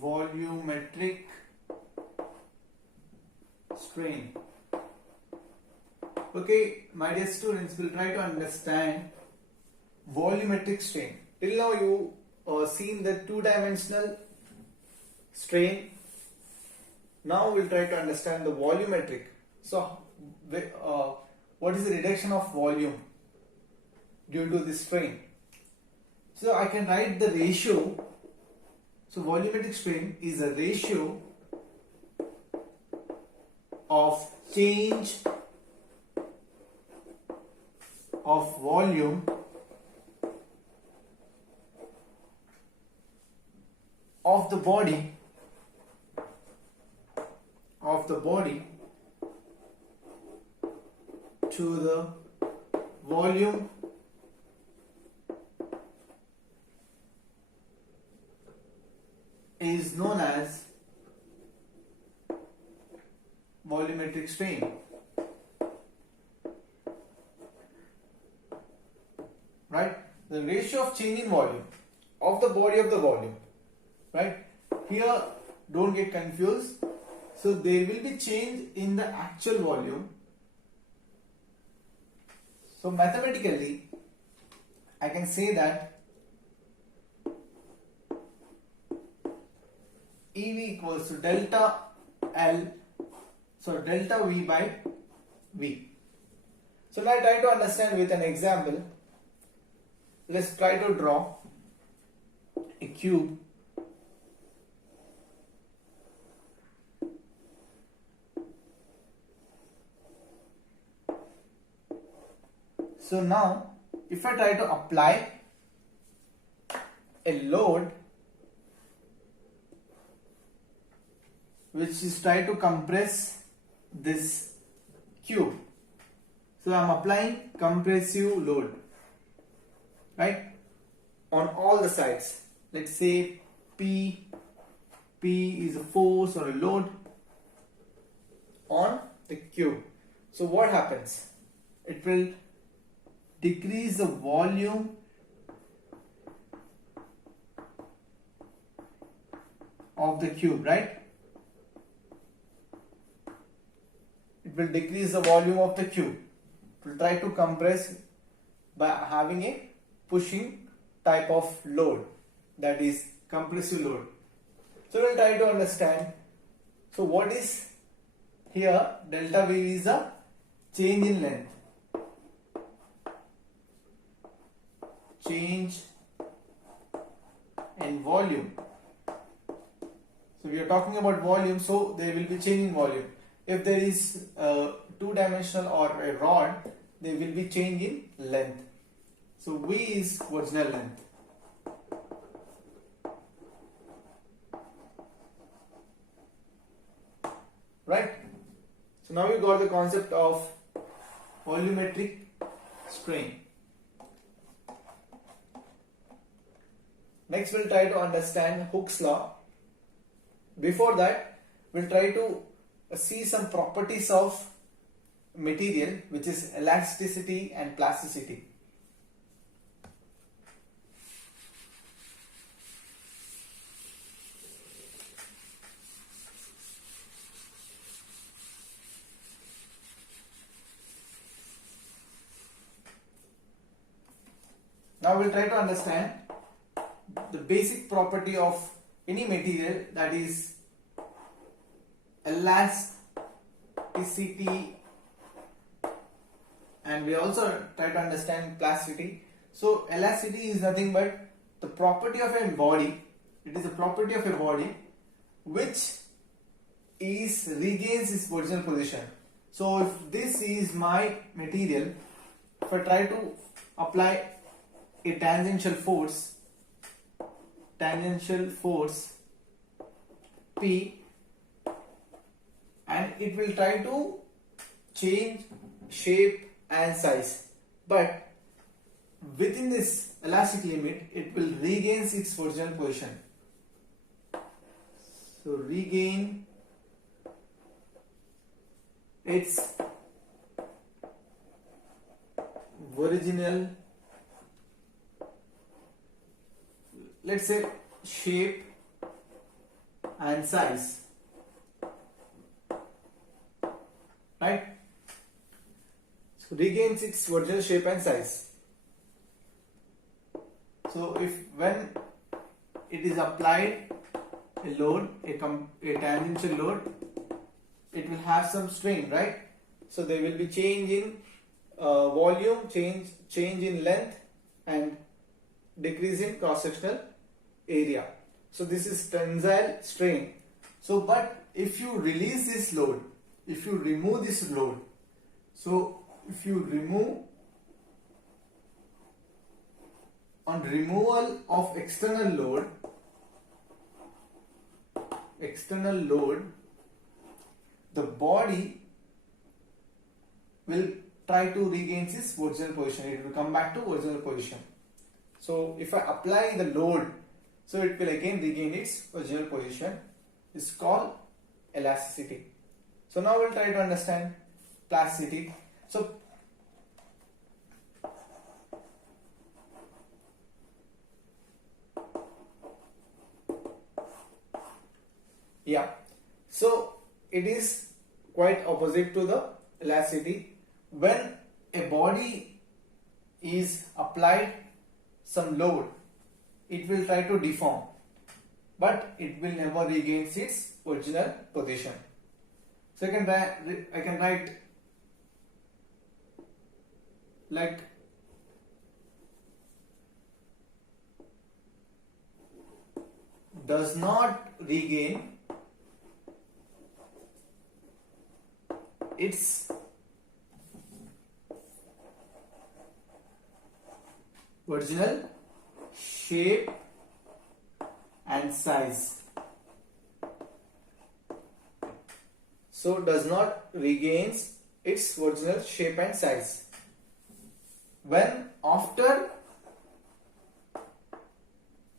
volumetric strain. Okay, my dear students, we'll try to understand volumetric strain. Till now you seen the two-dimensional strain. Now we'll try to understand the volumetric. So, what is the reduction of volume due to this strain? So I can write the ratio. So volumetric strain is a ratio of change of volume of the body to the volume is known as volumetric strain. Right? The ratio of change in volume of the body of the volume. Right? Here, don't get confused. So there will be change in the actual volume. So mathematically, I can say that EV equals to delta L, so delta V by V. So now I try to understand with an example. Let's try to draw a cube. So now, if I try to apply a load which is try to compress this cube, so I am applying compressive load, right, on all the sides. Let's say P is a force or a load on the cube. So what happens? It will decrease the volume of the cube, right? It will decrease the volume of the cube. It will try to compress by having a pushing type of load, that is compressive load. So we'll try to understand. So what is here? Delta V is a change in length. Change in volume. So we are talking about volume, so there will be change in volume. If there is a two-dimensional or a rod, there will be change in length. So V is original length. Right? So now you got the concept of volumetric strain. Next, we'll try to understand Hooke's law. Before that, we'll try to see some properties of material, which is elasticity and plasticity. Now we'll try to understand the basic property of any material, that is elasticity, and we also try to understand plasticity. So elasticity is nothing but the property of a body. It is a property of a body which regains its original position. So if this is my material, if I try to apply a tangential force P, and it will try to change shape and size, but within this elastic limit it will regain its original position. So regain its original, let's say, shape and size. Right? So regains its original shape and size. So if when it is applied a load, a tangential load, it will have some strain, right? So there will be change in volume, change in length, and decrease in cross-sectional area. So this is tensile strain. So but if you release this load, if you remove this load, so if you remove on removal of external load, the body will try to regain its original position. It will come back to original position. So if I apply the load, so it will again regain its original position. It's called elasticity. So now we'll try to understand plasticity. So yeah, so it is quite opposite to the elasticity. When a body is applied some load, it will try to deform, but it will never regain its original position. So I can write like does not regain its original shape and size. So does not regains its original shape and size. When after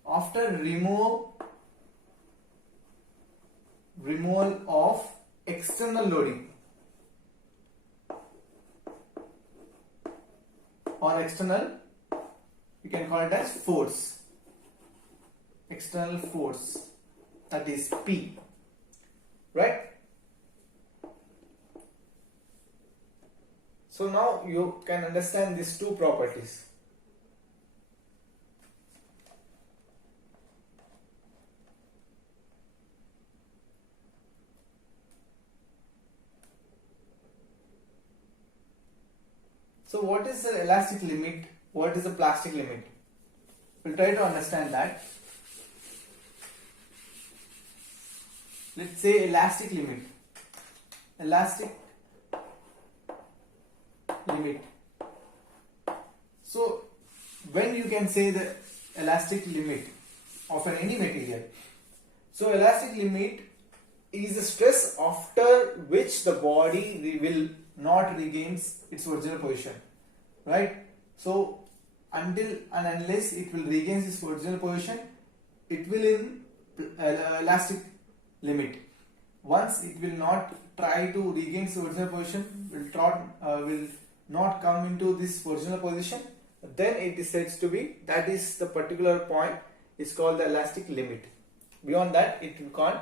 removal of external loading or external, you can call it as force, external force, that is P, right? So now you can understand these two properties. So what is the elastic limit? What is the plastic limit? We'll try to understand that. Let's say elastic limit. So when you can say the elastic limit of any material. So elastic limit is the stress after which the body will not regains its original position, right? So until and unless it will regain its original position, it will in elastic limit. Once it will not try to regain its original position, will not come into this original position, then it is said to be, that is the particular point is called the elastic limit. Beyond that, it can't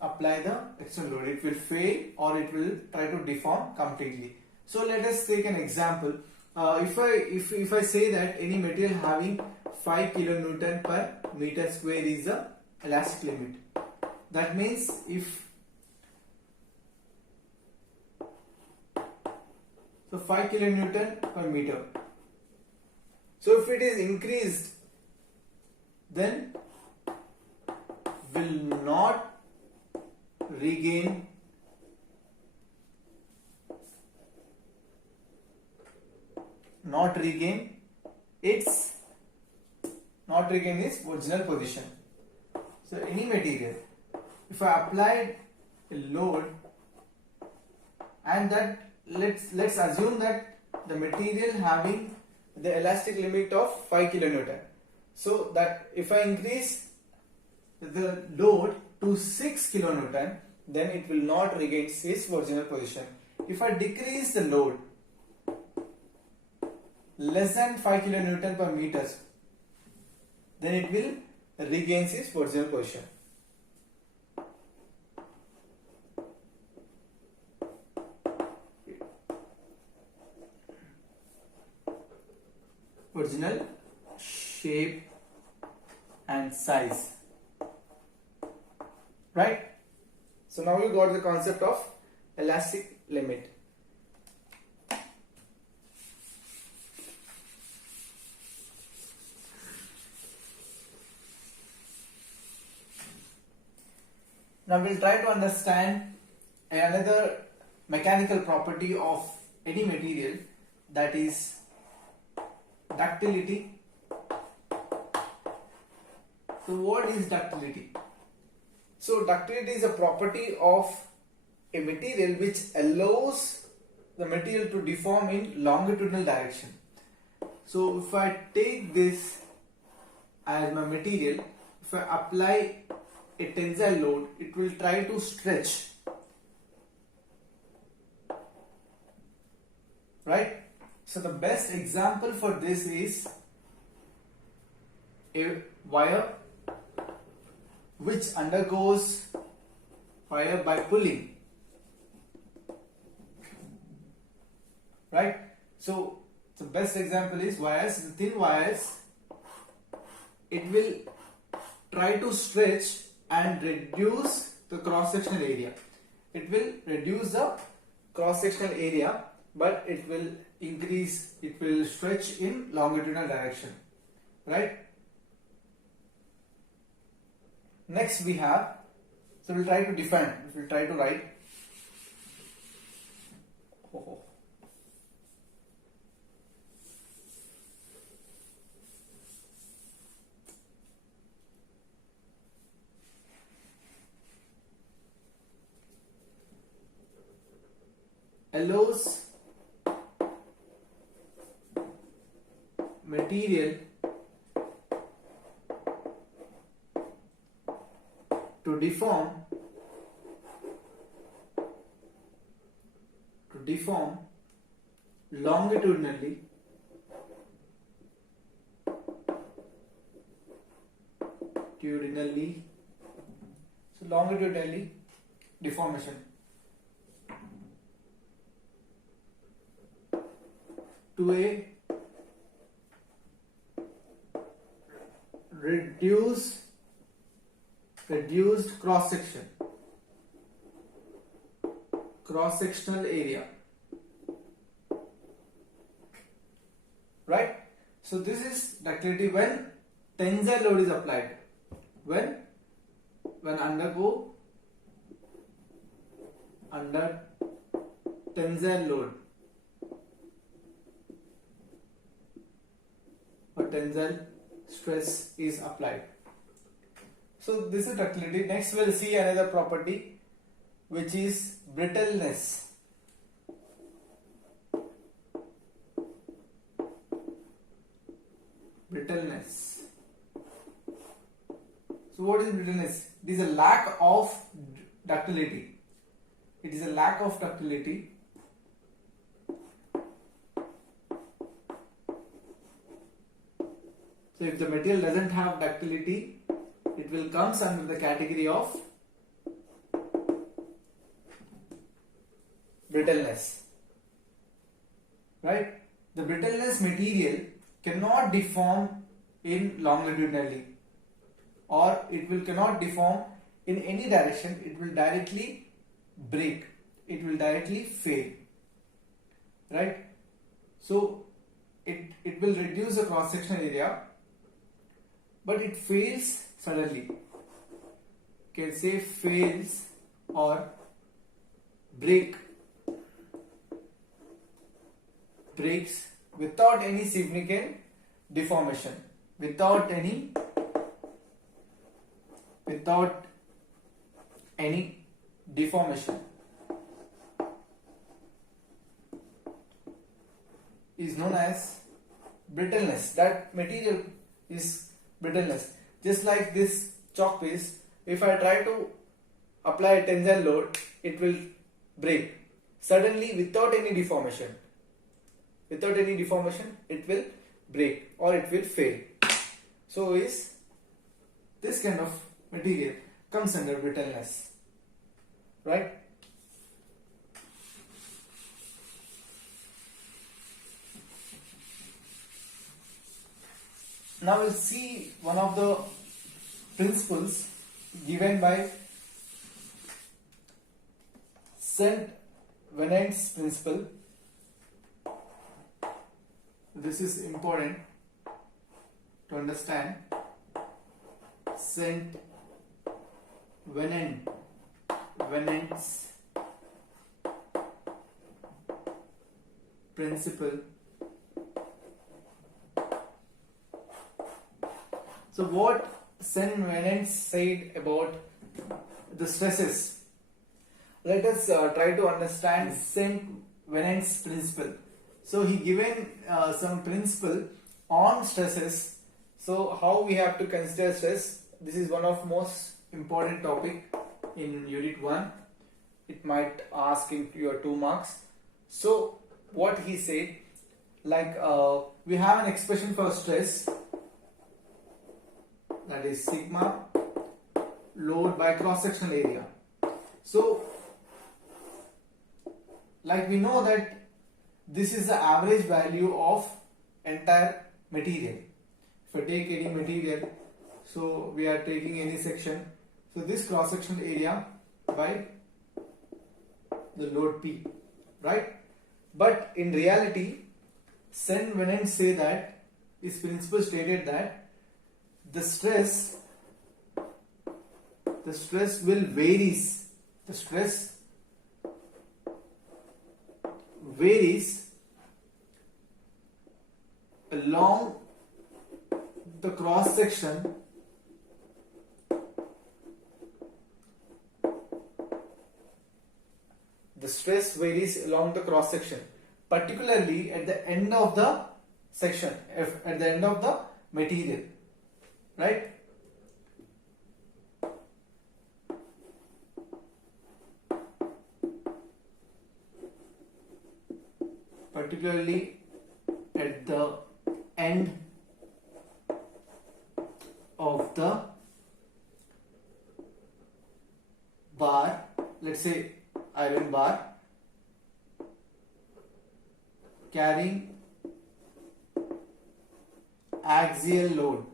apply the external load. It will fail or it will try to deform completely. So let us take an example. If I say that any material having 5 kilonewton per meter square is the elastic limit. That means if so 5 kilonewton per meter. So if it is increased, then will not regain its original position. So any material, if I applied a load, and that let's assume that the material having the elastic limit of 5 kilonewton. So that if I increase the load to 6 kilonewton, then it will not regain its original position. If I decrease the load less than 5 kilonewton per meters, then it will regains its original position. Original shape and size. Right? So now you got the concept of elastic limit. Now we'll try to understand another mechanical property of any material, that is ductility. So what is ductility? So ductility is a property of a material which allows the material to deform in longitudinal direction. So if I take this as my material, if I apply a tensile load, it will try to stretch, right? So the best example for this is a wire which undergoes fire by pulling, right? So the best example is wires. The thin wires, it will try to stretch and reduce the cross-sectional area. It will reduce the cross-sectional area, but it will increase, it will stretch in longitudinal direction, right? Next we have, so we'll try to define, we'll try to write. Allows material to deform longitudinally so longitudinally deformation to a reduced cross-sectional area, right? So this is ductility when tensile load is applied, when under tensile load or tensile stress is applied. So this is ductility. Next we'll see another property, which is brittleness. So what is brittleness? It is a lack of ductility. So if the material doesn't have ductility, it will comes under the category of brittleness, right? The brittleness material cannot deform in longitudinally, or cannot deform in any direction. It will directly break, it will directly fail, right? So it will reduce the cross-sectional area, but it fails suddenly. You can say fails or breaks without any significant deformation, without any deformation is known as brittleness. That material is brittleness. Just like this chalk piece, if I try to apply a tensile load, it will break suddenly without any deformation. It will break or it will fail. So is this kind of material comes under brittleness, right? Now we'll see one of the principles given by Saint Venant's principle. This is important to understand. Saint Venant's principle. So what Saint Venant said about the stresses? Let us try to understand Saint Venant's principle. So he given some principle on stresses. So how we have to consider stress? This is one of most important topic in Unit 1. It might ask in your 2 marks. So what he said, like we have an expression for stress, that is sigma load by cross-sectional area. So like we know that this is the average value of entire material. If I take any material, so we are taking any section, so this cross-sectional area by the load P, right? But in reality, Saint Venant say that his principle stated that the stress will varies. The stress varies along the cross section particularly at the end of the section, at the end of the material, right? Particularly at the end of the bar, let's say iron bar carrying axial load,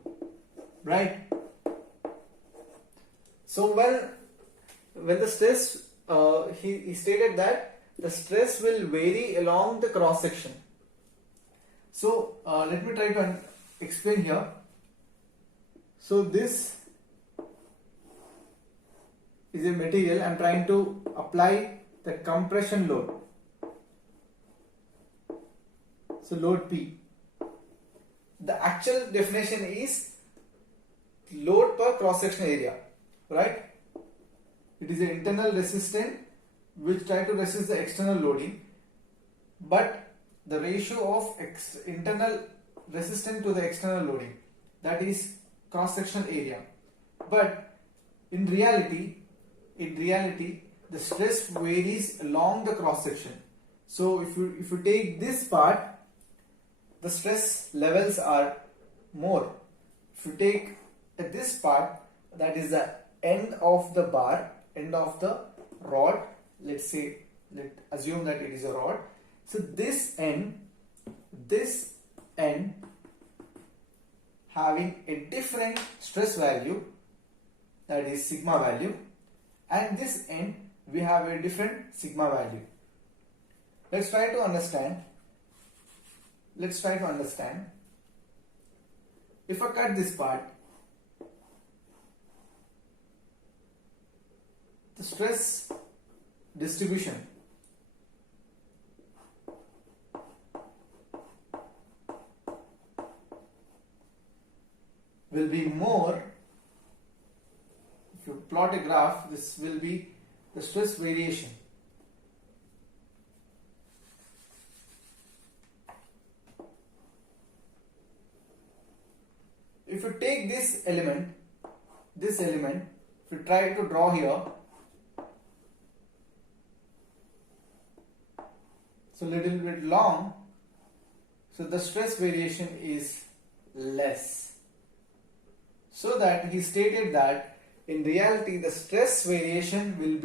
right? So when the stress, he stated that the stress will vary along the cross section. So let me try to explain here. So this is a material. I am trying to apply the compression load. So load P. The actual definition is load per cross section area, right? It is an internal resistance which try to resist the external loading, but the ratio of internal resistance to the external loading, that is cross sectional area. But in reality the stress varies along the cross section. So if you take this part, the stress levels are more. If you take this part, that is the end of the bar, end of the rod, let's assume that it is a rod. So this end having a different stress value, that is sigma value, and this end we have a different sigma value. Let's try to understand. If I cut this part, the stress distribution will be more. If you plot a graph, this will be the stress variation. If you take this element, if you try to draw here, so little bit long, so the stress variation is less. So that he stated that in reality the stress variation will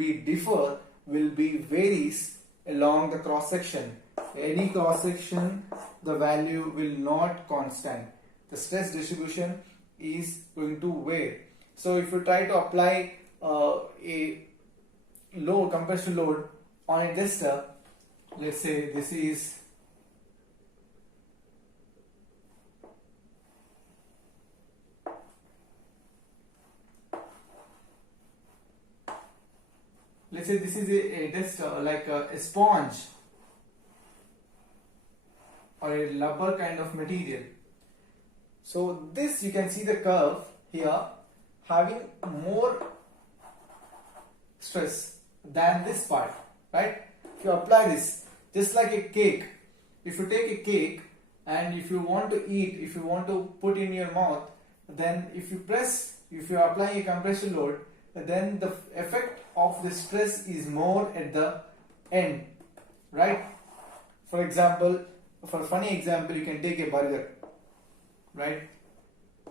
be varies along the cross section. Any cross section the value will not constant. The stress distribution is going to vary. So if you try to apply a load, compression load on a tester, let's say this is a tester like a sponge or a rubber kind of material. So this, you can see the curve here having more stress than this part, right? If you apply this, just like a cake, if you take a cake and if you want to eat, if you want to put in your mouth, then if you are applying a compression load, then the effect of the stress is more at the end, right? For example, for a funny example, you can take a burger, right?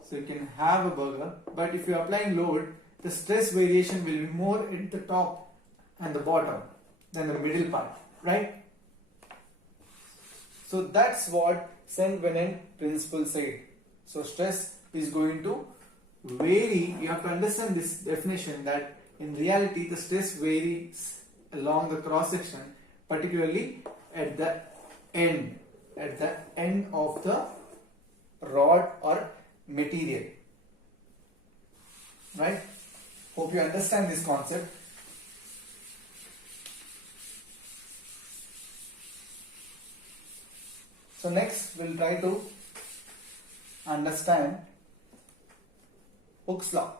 So you can have a burger, but if you are applying load, the stress variation will be more at the top and the bottom than the middle part, right? So that's what Saint-Venant principle said. So stress is going to vary. You have to understand this definition, that in reality the stress varies along the cross section, particularly at the end of the rod or material, right? Hope you understand this concept. So next we'll try to understand Hooke's law.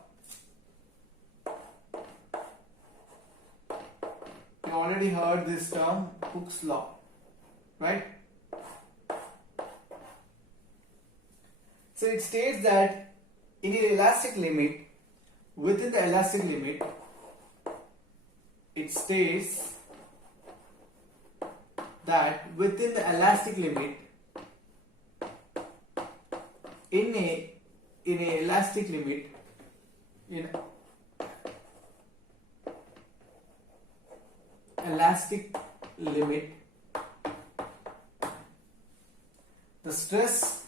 You already heard this term, Hooke's law, right? So it states that in an elastic limit, within the elastic limit, it states that within the elastic limit, in a elastic limit, the stress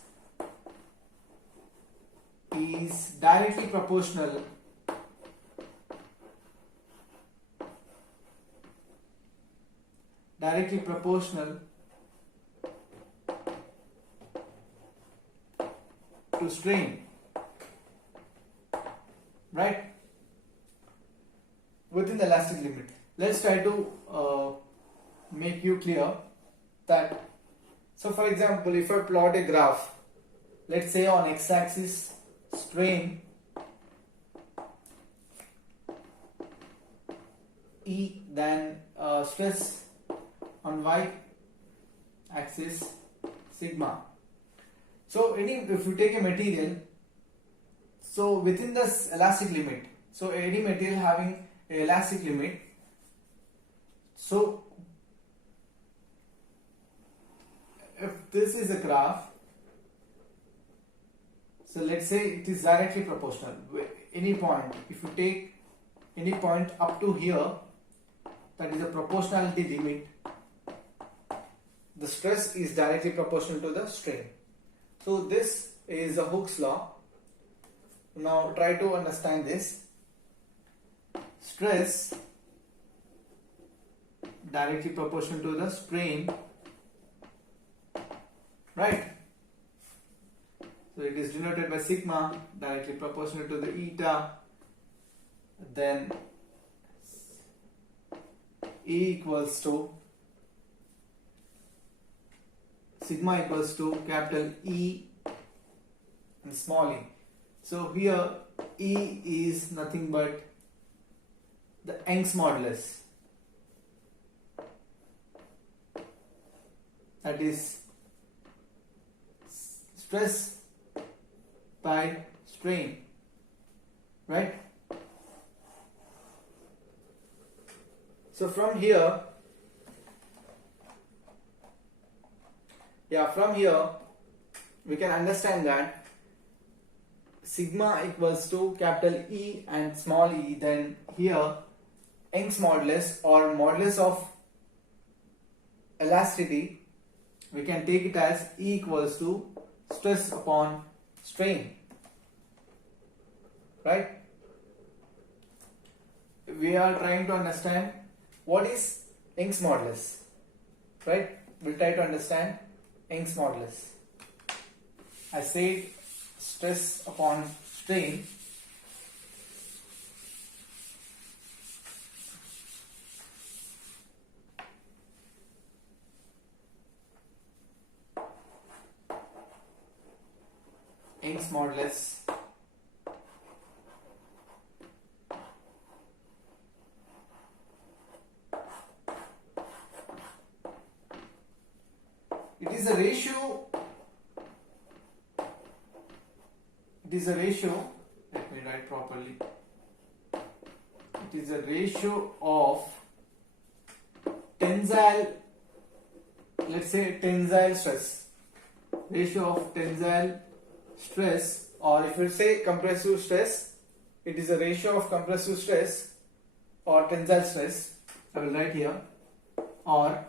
is directly proportional to strain, right? Within the elastic limit. Let's try to make you clear that. So for example, if I plot a graph, let's say on x-axis strain E, then stress on y-axis sigma. So if you take a material, so within this elastic limit, so any material having an elastic limit, so if this is a graph, so let's say it is directly proportional. Any point, if you take any point up to here, that is a proportionality limit, the stress is directly proportional to the strain. So this is the Hooke's law. Now try to understand this. Stress directly proportional to the strain, right? So it is denoted by sigma, directly proportional to the eta, then E equals to sigma equals to capital E and small e. So here E is nothing but the Young's modulus, that is stress by strain, right? So from here, we can understand that sigma equals to capital E and small e, then here Young's modulus or modulus of elasticity, we can take it as E equals to stress upon strain, right? We are trying to understand what is Young's modulus, right? We'll try to understand Young's modulus. I said stress upon strain. Young's modulus it is a ratio, let me write properly, it is a ratio of tensile, let's say tensile stress, ratio of tensile stress, or if you say compressive stress, it is a ratio of compressive stress or tensile stress, I will write here, or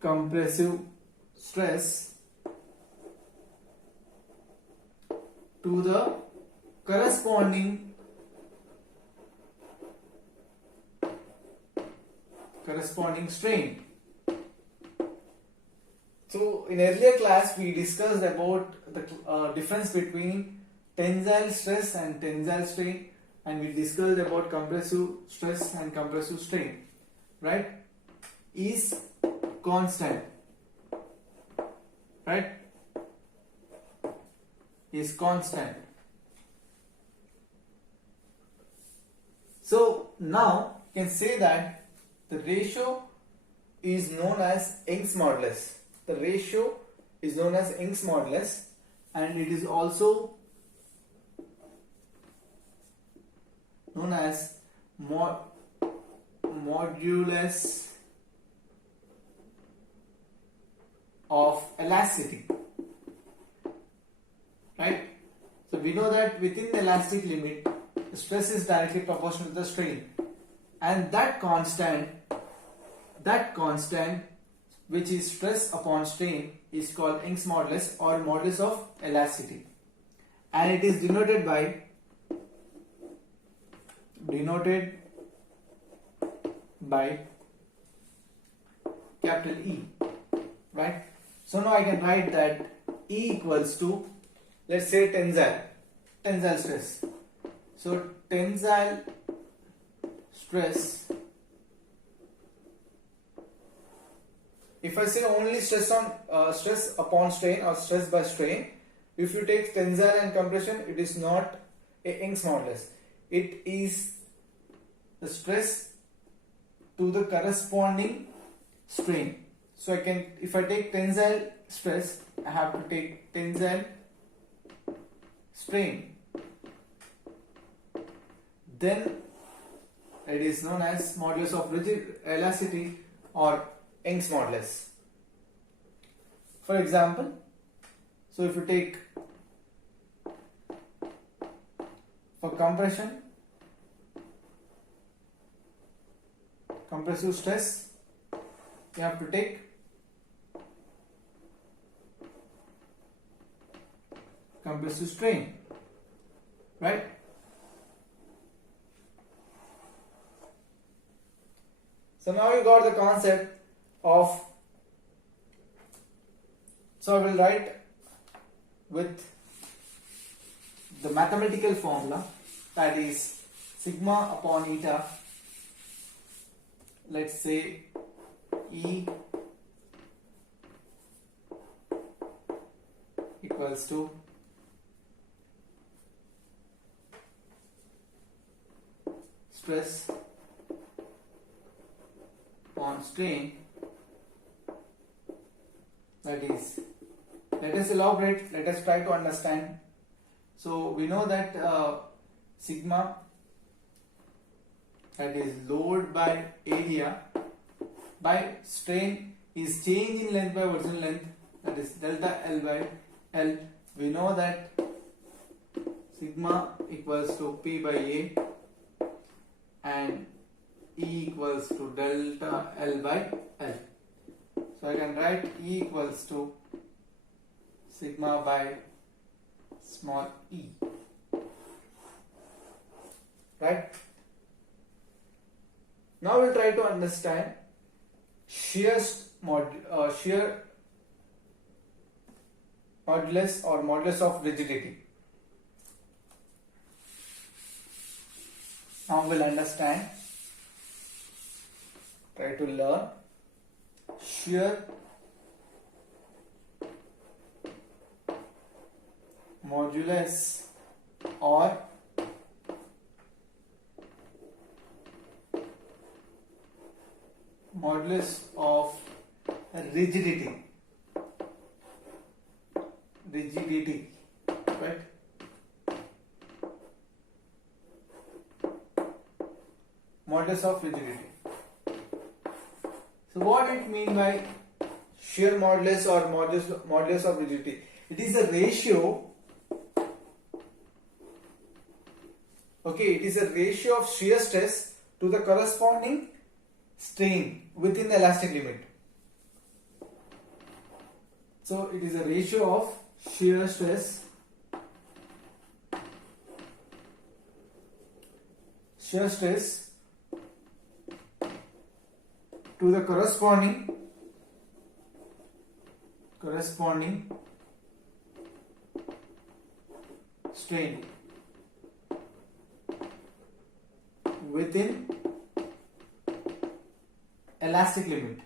compressive stress to the corresponding strain. So in earlier class we discussed about the difference between tensile stress and tensile strain, and we discussed about compressive stress and compressive strain, right? Is constant, right? Is constant. So now you can say that the ratio is known as Young's modulus. The ratio is known as Young's modulus, and it is also known as modulus of elasticity, right? So we know that within the elastic limit, the stress is directly proportional to the strain, and that constant which is stress upon strain is called Young's modulus or modulus of elasticity, and it is denoted by capital E, right? So now I can write that E equals to, let's say, tensile stress. So tensile stress, if I say only stress upon strain or stress by strain, if you take tensile and compression, it is not a Young's modulus. It is the stress to the corresponding strain. So I can, if I take tensile stress, I have to take tensile strain. Then it is known as modulus of rigid elasticity or Young's modulus. For example, so if you take for compression, compressive stress, you have to take compressive strain, right? So now you got the concept of, so I will write with the mathematical formula, that is sigma upon eta, let's say E equals to stress on strain, that is, let us elaborate, let us try to understand. So we know that sigma, that is load by area by strain, is change in length by original length, that is delta L by L. We know that sigma equals to P by A and E equals to delta L by L. So I can write E equals to sigma by small e. Right? Now we'll try to understand shear modulus or modulus of rigidity. Now we'll understand, try to learn shear modulus or modulus of rigidity, right? Modulus of rigidity. So what it mean by shear modulus or modulus of rigidity? It is a ratio. Okay, it is a ratio of shear stress to the corresponding strain within the elastic limit. So it is a ratio of shear stress to the corresponding strain within elastic limit.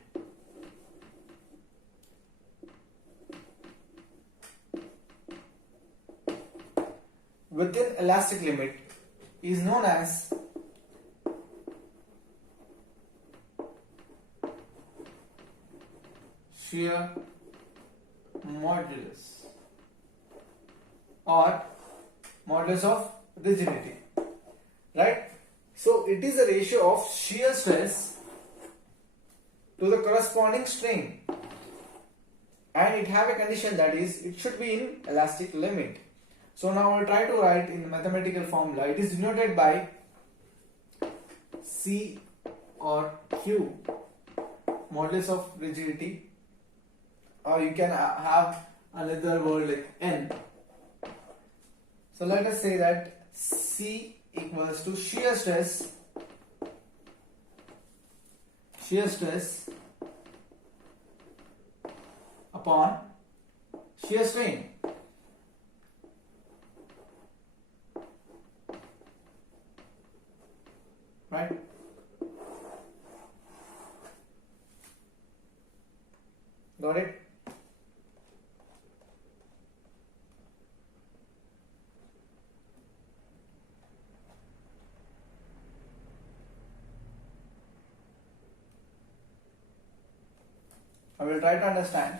Within elastic limit is known as shear modulus or modulus of rigidity, right? So it is a ratio of shear stress to the corresponding strain, and it have a condition, that is it should be in elastic limit. So now we'll try to write in the mathematical formula. It is denoted by C or Q, modulus of rigidity, or you can have another word like N. So let us say that C equals to shear stress upon shear strain. Right? Got it? I will try to understand.